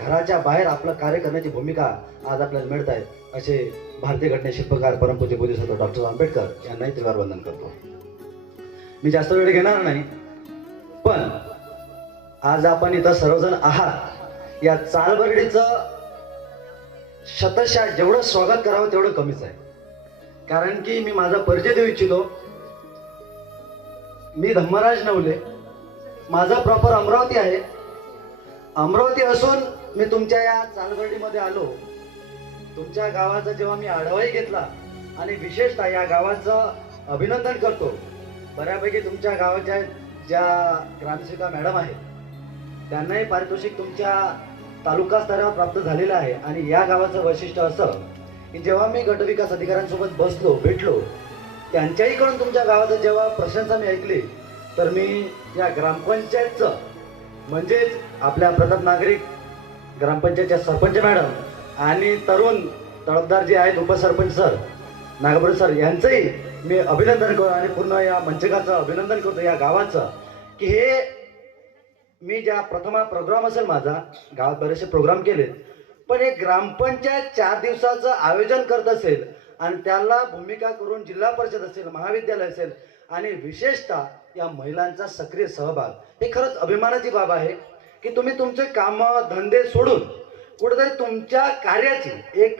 घराच्या बाहेर आपलं कार्य करण्याची भूमिका आज आपल्याला मिळत आहे असे भारतीय घटने शिल्पकार परमपूज्य बोधिसत्व डॉक्टर आंबेडकर यांनाही त्रिवार वंदन करतो. मी जास्त वेळ घेणार नाही, पण आज आपण इथं सर्वजण आहात या चालबर्डीचं शतशः जेवढं स्वागत करावं तेवढं कमीच आहे. कारण की मी माझा परिचय देऊ इच्छितो. मी धम्मराज नवले, माझा प्रॉपर अमरावती आहे. अमरावती असून मी तुमच्या या चालबर्डीमध्ये आलो. तुमच्या गावाचा जेव्हा मी आढावाही घेतला आणि विशेषतः या गावाचं अभिनंदन करतो. बऱ्यापैकी तुमच्या गावाच्या ज्या ग्रामसेविका मॅडम आहेत त्यांनाही पारितोषिक तुमच्या तालुका स्तरावर प्राप्त झालेलं आहे. आणि या गावाचं वैशिष्ट्य असं की जेव्हा मी गटविकास अधिकाऱ्यांसोबत बसलो, भेटलो, त्यांच्याहीकडून तुमच्या गावाचं जेव्हा प्रशंसा मी ऐकली, तर मी या ग्रामपंचायतचं म्हणजेच आपल्या प्रताप नागरिक ग्रामपंचायतच्या सरपंच मॅडम आणि तरुण तळपदार जे आहेत उपसरपंच सर नागपूर सर यांचंही मी अभिनंदन करतो आणि पूर्ण या मंचकाचं अभिनंदन करतो या गावाचं की हे मी ज्या प्रथम प्रोग्राम असेल माझा गावात बरेचसे प्रोग्राम केलेत, पण एक ग्रामपंचायत 4 दिवसाचं आयोजन करत असेल आणि त्याला भूमिका करून जिल्हा परिषद असेल, महाविद्यालय असेल आणि विशेषतः या महिलांचा सक्रिय सहभाग, हे खरंच अभिमानाची बाब आहे की तुम्ही तुमचे कामं धंदे सोडून कुठेतरी तुमच्या कार्याची एक